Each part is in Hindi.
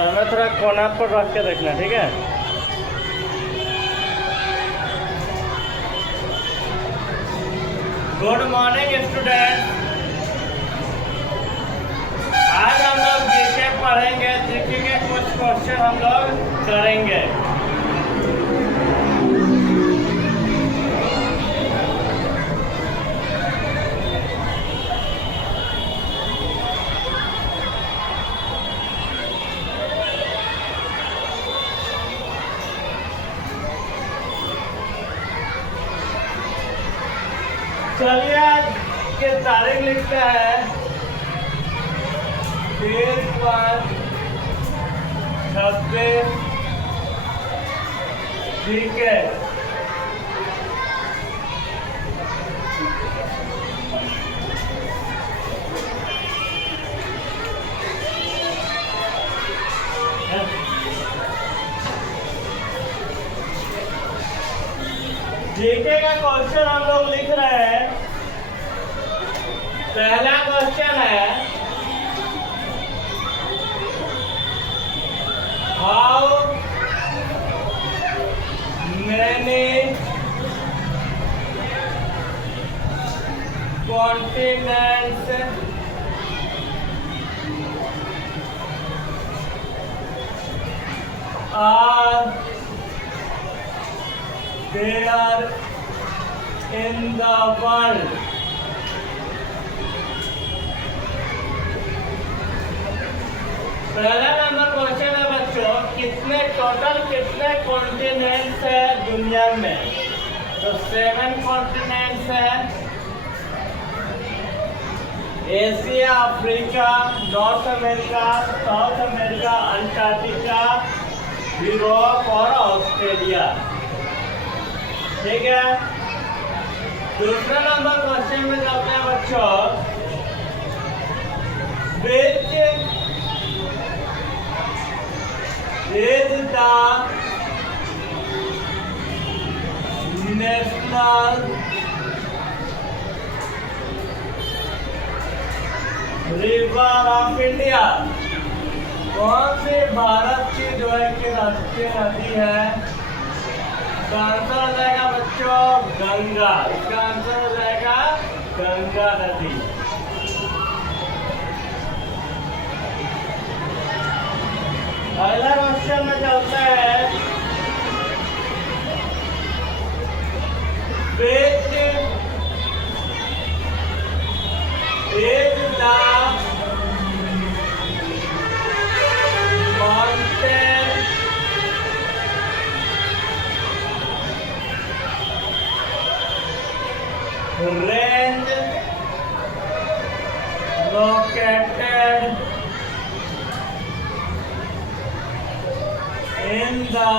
हमें थोड़ा कोना पर रख के देखना, ठीक है। Good morning student. आज हम लोग जीके पढ़ेंगे, जीके के कुछ क्वेश्चन हम लोग करेंगे। चलिए आज के तारीख लिखते हैं 30/5/26। ठीक है, जीके का क्वेश्चन हम लोग लिख रहे हैं। पहला क्वेश्चन है, how many continents are there in the world? पहला नंबर क्वेश्चन है बच्चों, कितने कॉन्टिनेंट्स है दुनिया में? तो 7 कॉन्टिनेंट्स है। Asia, Africa, north America, south America, Antarctica, Europe और ऑस्ट्रेलिया। ठीक है, दूसरा नंबर क्वेश्चन में चलते हैं बच्चों। Which is the national river of India? कौन सी भारत की जो है कि राष्ट्रीय नदी है? इसका आंसर हो जाएगा बच्चों गंगा। इसका आंसर हो जाएगा गंगा नदी। अगला क्वेश्चन में चलते हैं, which is the mountain range located in the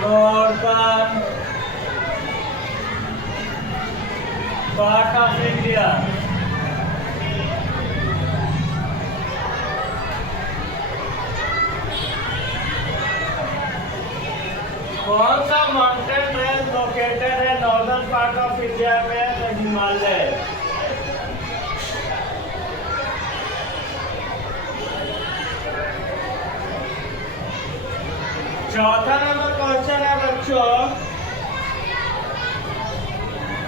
northern part of India? कौन सा माउंटेन रेंज लोकेटेड है नॉर्दर्न पार्ट ऑफ इंडिया में? हिमालय। चौथा नंबर क्वेश्चन है बच्चों,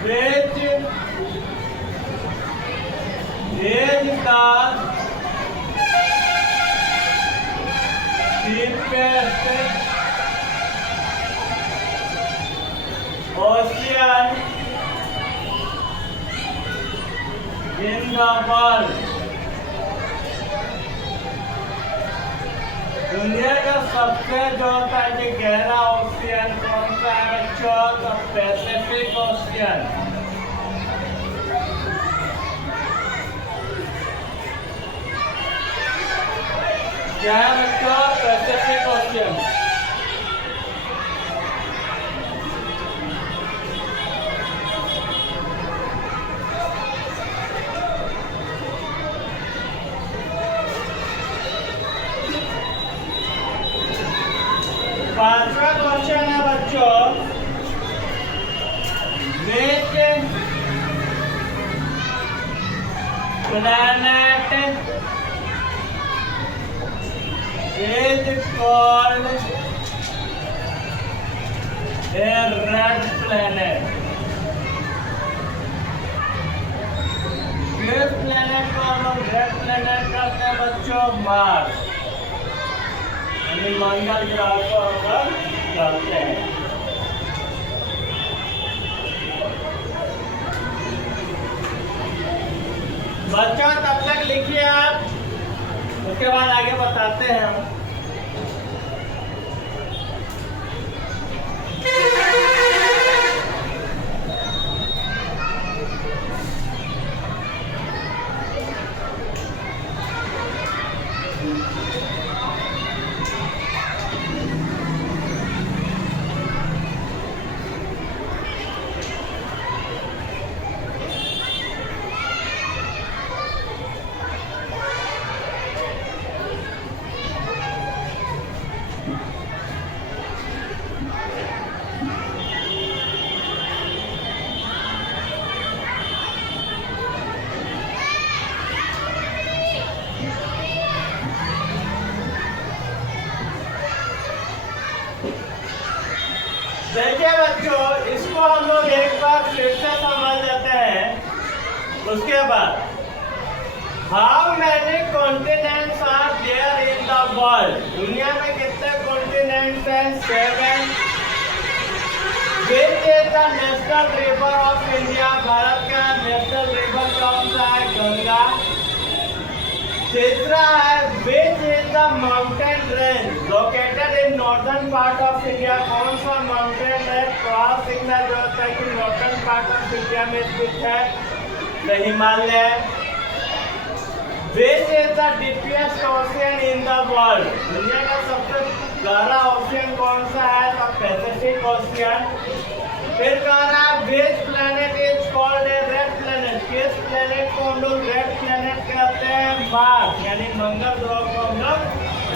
which is the deepest ocean in the world? दुनिया का सबसे जो होता है कि गहरा ओशियन कौन सा है बच्चों? तो पैसिफिक ओशियन। क्या है बच्चों? Pacific ocean. पांचवा क्वेश्चन है बच्चों, which planet is called a red planet. किस प्लेनेट को हम लोग रेड प्लेनेट कहते हैं बच्चों? मार्स, यानी मंगल ग्रह को हम लोग कहते हैं। बच्चों तब तक लिखिए आप, उसके बाद आगे बताते हैं हम। देखिए बच्चों, इसको हम लोग एक बार फिर से समझ लेते हैं। उसके बाद how many continents are there in the world? दुनिया में कितने कॉन्टिनेंट्स हैं? 7। Which is the national river of India? भारत का नेशनल रिवर कौन सा है? गंगा। तीसरा है which is the mountain range located in northern part of India? कौन सा माउंटेन है क्रॉस सिग्नल जो होता है कि नॉर्दर्न पार्ट ऑफ इंडिया में स्थित है? The Himalaya. Which is the deepest ocean in the world? दुनिया का सबसे गहरा ओशियन कौन सा है? The Pacific ocean. फिर कह रहा है which planet is called a red planet? किस प्लेनेट को हम लोग रेड प्लेनेट कहते हैं? मार्स, यानी मंगल ग्रह को हम लोग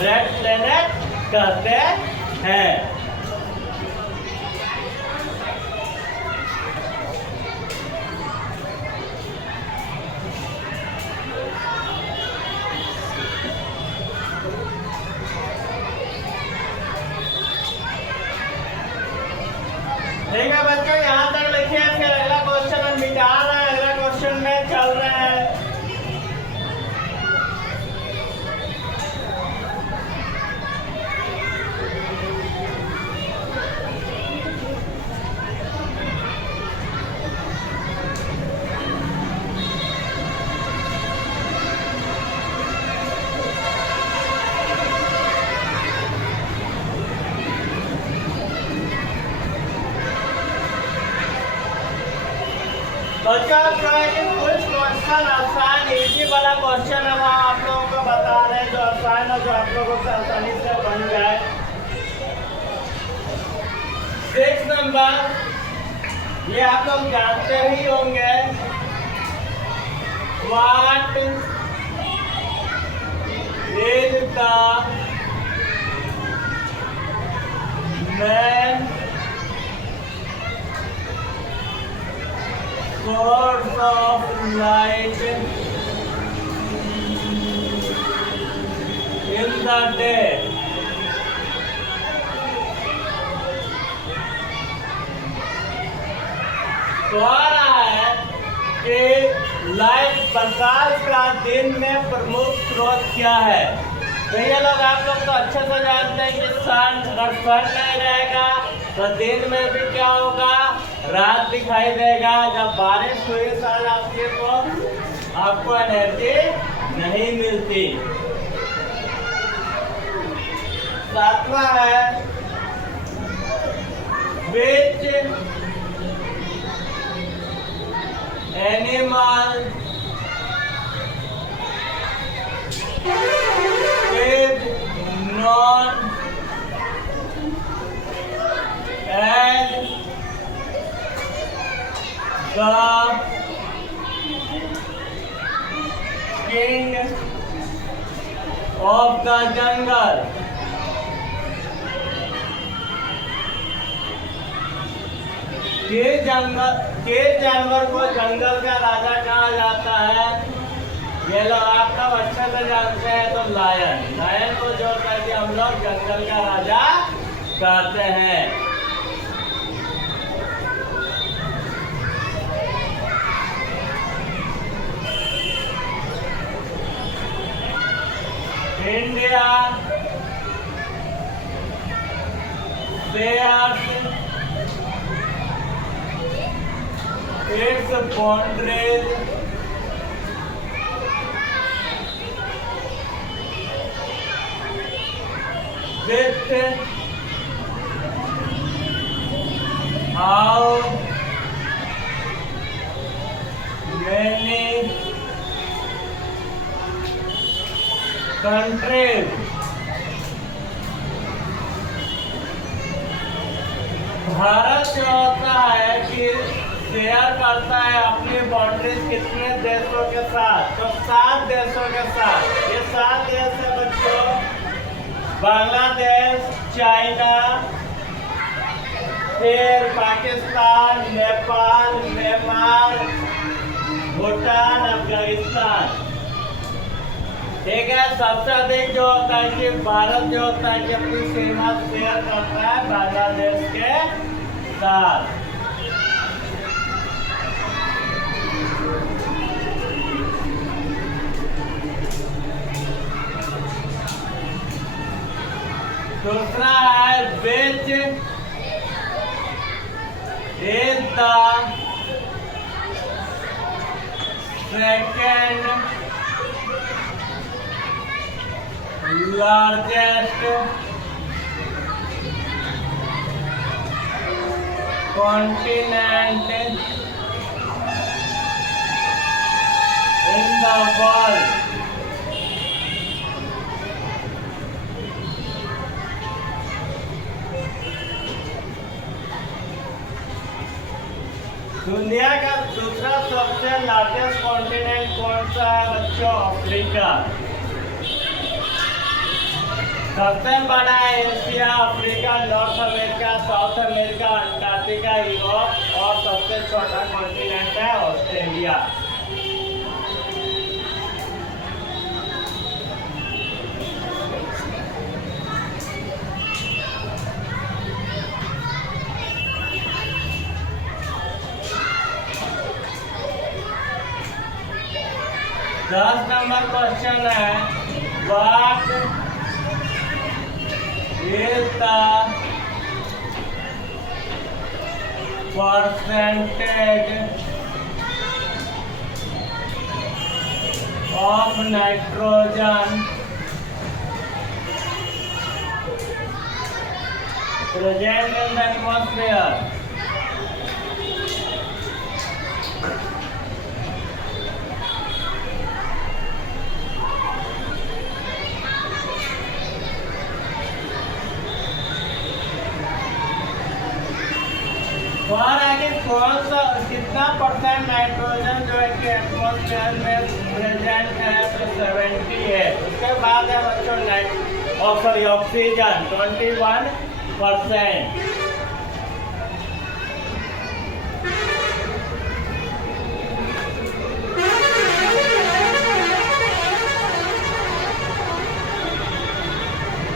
रेड प्लेनेट कहते हैं। ठीक है बच्चों, यहाँ तक लिखिए। फिर अगला क्वेश्चन हम मिटा रहे हैं, अगला क्वेश्चन में चल रहे हैं। बच्चों कुछ क्वेश्चन आसान इजी वाला क्वेश्चन हम आप लोगों को बता रहे हैं, जो आसान है, जो आप लोगों से आसानी से बन जाए। 6 नंबर, ये आप लोग जानते ही होंगे। What is the man source of light in the day? तो आ रहा है कि लाइट प्रकाश का दिन में प्रमुख स्रोत क्या है? तो ये लोग आप लोग तो अच्छे से जानते हैं कि सन, अगर सन नहीं रहेगा तो दिन में भी क्या होगा? रात दिखाई देगा। जब बारिश हुई साल आपके तो आपको एनर्जी नहीं मिलती। 7वां है which animal is known as the king of the jungle? के जानवर को जंगल का राजा कहा जाता है? ये लोग आप लोग अच्छे से जानते हैं। तो लायन, लायन को जो करके हम लोग जंगल का राजा कहते हैं। India shares its boundaries with how many countries? Bharat जो होता है कि शेयर करता है अपनी बाउंड्रीज कितने देशों के साथ? तो 7 देशों के साथ। ये 7 देश है बच्चों, बांग्लादेश, चाइना, फिर पाकिस्तान, नेपाल, म्यांमार, भूटान, अफगानिस्तान। ठीक है। सबसे अधिक जो होता है कि भारत जो होता है कि अपनी सीमा शेयर करता है बांग्लादेश के साथ। दूसरा है which is the second largest continent in the world? दुनिया का दूसरा सबसे लार्जेस्ट कॉन्टिनेंट कौन सा है बच्चों? अफ्रीका। सबसे बड़ा है Asia, Africa, north America, south America, Antarctica, Europe, और सबसे छोटा कॉन्टिनेंट है ऑस्ट्रेलिया। दस नंबर क्वेश्चन है, what is the percentage of nitrogen present in the atmosphere? और आगे कौन सा कितना परसेंट नाइट्रोजन जो है कि एटमॉस्फेयर में प्रेजेंट है? तो 70 है। उसके बाद है बच्चों ऑक्सीजन 21%।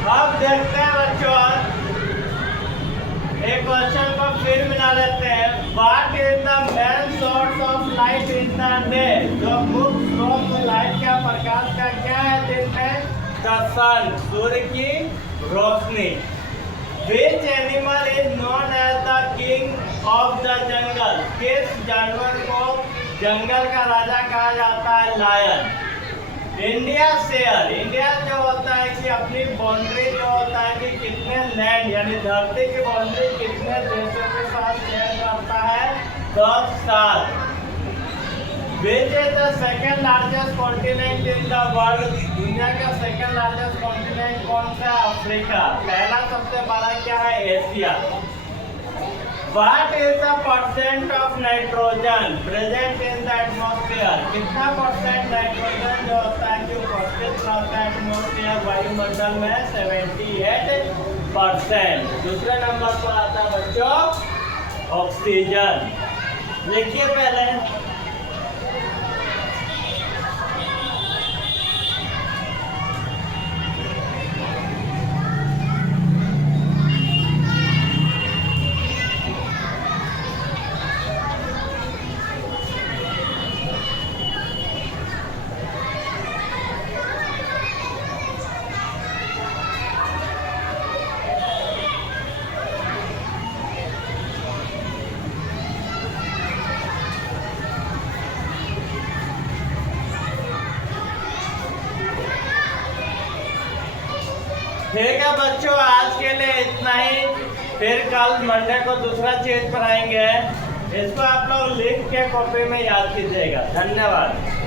अब देखते हैं बच्चों, एक क्वेश्चन को फिर मिला लेते हैं। What is the main source of light in the day? जो मुख्य स्रोत लाइट का प्रकाश का क्या है दिन में? द सन, सूर्य की रोशनी। Which animal is known as the king of the jungle? किस जानवर को जंगल का राजा कहा जाता है? लायन। इंडिया शेयर, इंडिया जो होता है कि अपनी बाउंड्री जो होता है कि कितने लैंड यानी धरती की बाउंड्री कितने देशों के साथ शेयर करता है? 10 साल। विच is the second largest continent in the world? दुनिया का सेकेंड लार्जेस्ट कॉन्टिनेंट कौन सा? अफ्रीका। पहला सबसे बड़ा क्या है? Asia. What is the percent of nitrogen present in the atmosphere? कितना परसेंट नाइट्रोजन जो होता है कि उपस्थित रहता है एटमॉस्फेयर वायुमंडल में? 78%। दूसरे नंबर पर आता है बच्चों ऑक्सीजन। देखिए पहले ठीक है बच्चों, आज के लिए इतना ही। फिर कल मंडे को दूसरा चीज पढ़ाएंगे। इसको आप लोग लिख के कॉपी में याद कीजिएगा। धन्यवाद।